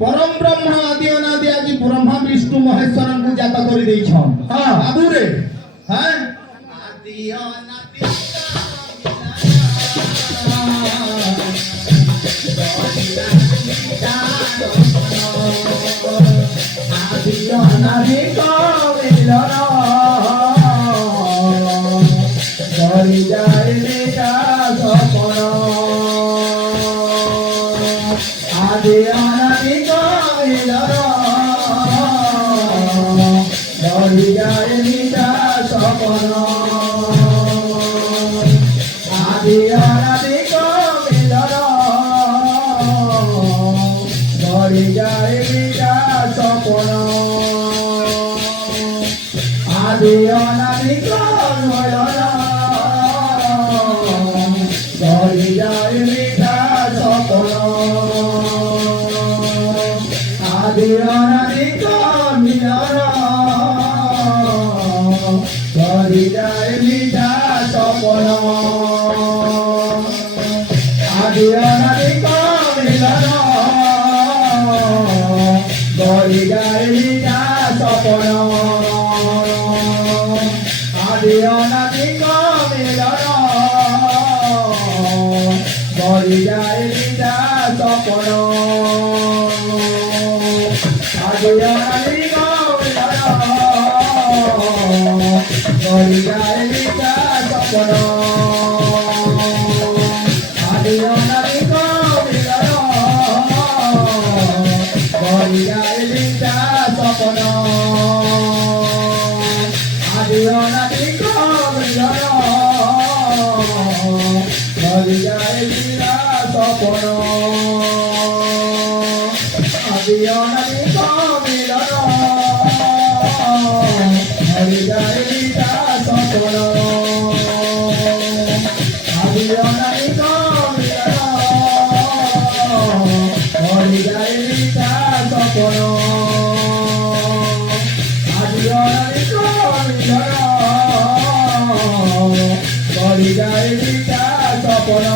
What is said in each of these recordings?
परम ब्रह्म आदि अनादि आदि ब्रह्मा विष्णु महेश्वर को जाता कर दे छन हां बाबू रे हैं आदि अनादि आदि अनादि को मिलन गरी जाए मेरा सपन आदि अनादि जाए मीठा सपन आदि अनादि को मिलन गरी जाए मीठा सपन आदि अनादि को मिलन गरी जाए मीठा सपन आदि अनादि को मिलन गरी जाए मीठा सपन आदि अनादि को मिलन गरी जाए मीठा सपन आदि अनादि को मिलन गरी जाए मीठा सपन आदि अनादि को गरी जाए मीठा सपन आदि अनादि को मिलन गरी जाए मीठा सपन आदि अनादि को मिलन गरी जाए मीठा सपन आदि अनादि को मिलन गरी जाए मीठा सपन आदि अनादि को मिलन गरी जाए मीठा सपन आदि अनादि को मिलन गरी जाए मीठा सपन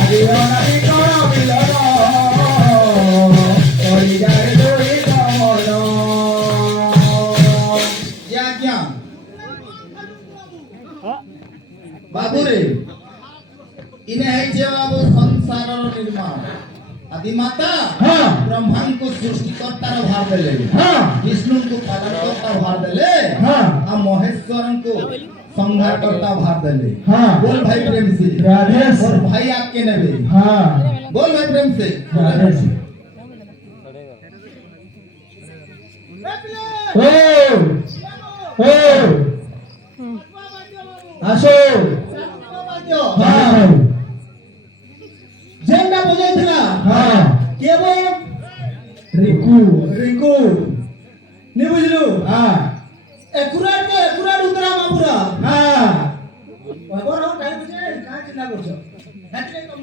आदि अनादि को मिलन गरी जाए बाबू रे इने है जे बाबू संसार निर्माण आदि माता हां ब्रह्मा को सृष्टि करता भार देले हां विष्णु को पालन करता भार देले हां आ महेश्वर को संहार करता भार देले हां बोल भाई प्रेम से राधे और भाई आपके नेबे हां बोल भाई प्रेम से राधे ओ आसो हां जेंडा बजाइथिला हां केबो रिकू नि बुझलु हां एकुरेट उतरा मापुरा हां बाबर हम काई बुझे का चिंता करछो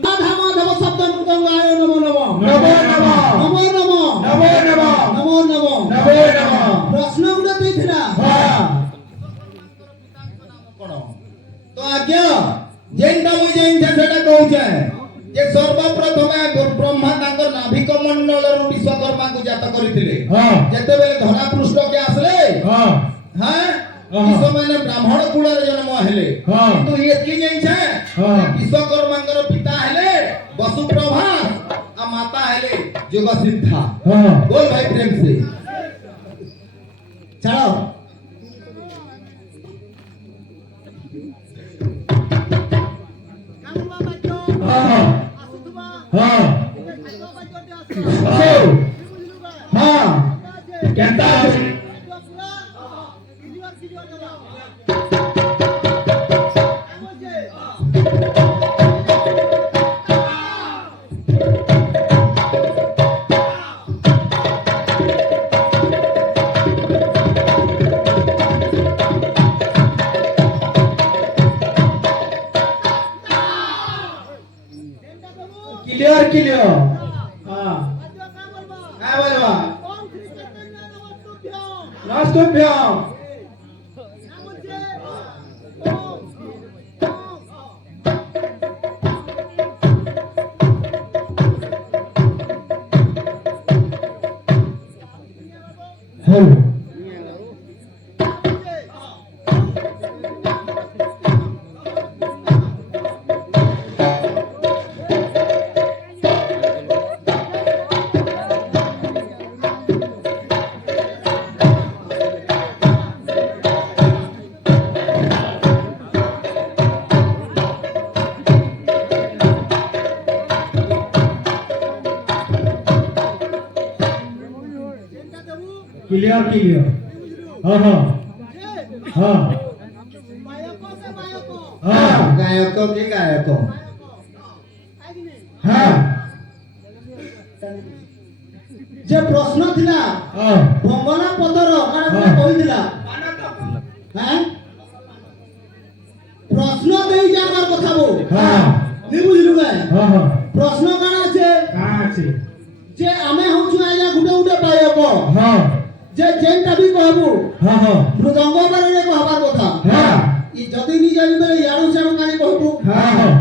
धाम धाम शब्द मृदंग आयो नमो नमो नमो नमो नमो नमो नमो नमो नमो नमो नमो प्रश्न गुडा देथिला हां तो आज्ञा जेंटा मुई जेंटा सेटा कहउछे जे सर्वप्रथमे ब्रह्मा तांकर नाभिक मंडल रु विश्वकर्मा को जात करिथिले हां जते बेले धरा पृष्ठ के आसले हां हां विश्वमाने ब्राह्मण कुल रे जन्म हेले हां तो ये की जेंछे हां विश्वकर्मांकर पिता हेले वसुप्रभा आ माता हेले योगसिद्धा हां बोल भाई प्रेम से चलो हां हां हां कहता क्लियर क्लियर हां काय बोलवा नमस्तुभ्यम हेलो क्लियर क्लियर हाँ हाँ हाँ हाँ गायको की गायको हाँ जे प्रश्न थिला भंगना पदर काना कहिथिला हैं प्रश्न देई जाबार कथा बो हां नी बुझलु गाय हां हां प्रश्न काना छे जे आमे होछु आया गुटे गुटे पायको हां जे जेनटा भी कहबो हां हां मृदंग बारे कहबार कथा हां ई जदी नी जानि बेले याडू सेडू कानी कहबो हां हां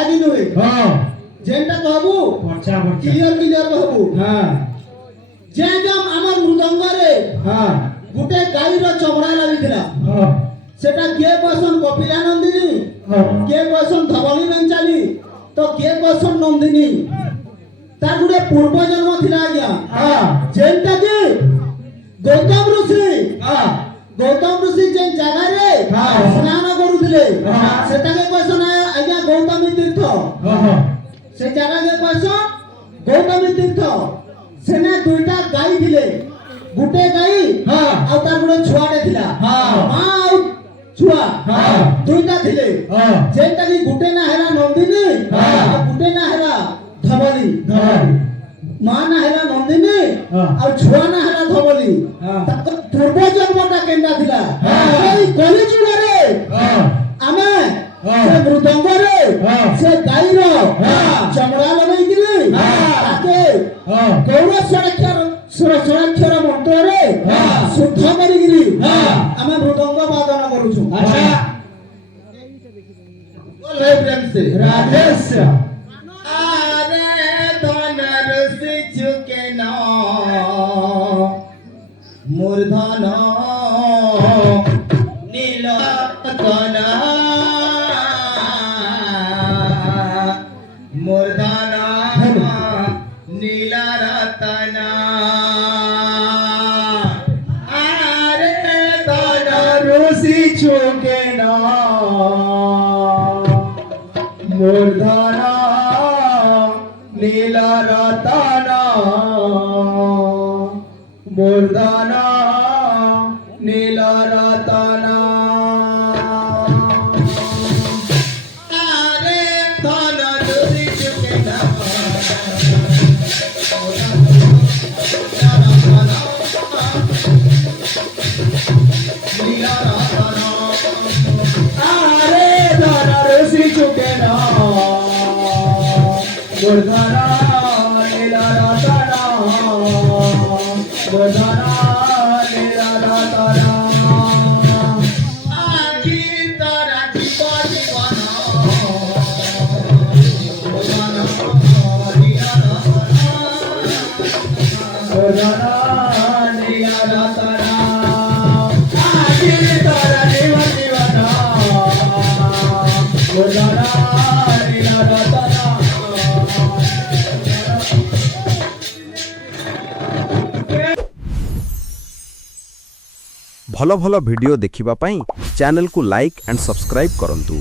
आदि नोए हां जेनटा कहबो पछा पछा क्लियर क्लियर कहबो हां जे जम हमर मृदंग रे हां गुटे गाई रो चमड़ा लागिथिला हां सेटा के पसन कपिला नंदिनी हां के पसन धवली बेंचाली तो के पसन नंदिनी तार गुटे पूर्व जन्म थिला आज्ञा हां जेनटा के गौतम ऋषि जेन जगह रे स्नान करूथिले सेटा के क्वेश्चन आज्ञा गौतमी तीर्थ से जगह के क्वेश्चन गौतमी तीर्थ सेने दुईटा गाई थिले गुटे गाई आ तार गुटे छुआटे थिला मां आ छुआ दुईटा थिले जेनटा की गुटे ना हेला नंदिनी आ गुटे ना हेला धवली मां ना हेला नंदिनी आ छुआ ना हेला धवली त पूर्व जन्मटा केंडा थिला एई कलिजुग रे आमे से मृदंग रे से गाई रो चमड़ा लगाई दिली ताके गौर सुरक्षार मंत्र रे शुद्ध करी गिरी आमे मृदंग वादन करूछु अच्छा बोले प्रेम से राधेश मूर्धन नीलकन मूर्धन नीलरतन आरे धन ऋषि चुके न मूर्धन नीलरतन मूर्धन नीलरतन आरे धन ऋषि चुके न नीलरतन आरे धन ऋषि चुके न मूर्धन नीलरतन मूर्धन नीलरतन आखि तोरा जीवन मूर्धन नीलरतन आखि तोरा जीवन मूर्धन नीलरतन भल भल वीडियो देखिबा पाई चैनल को लाइक एंड सब्सक्राइब करंतु।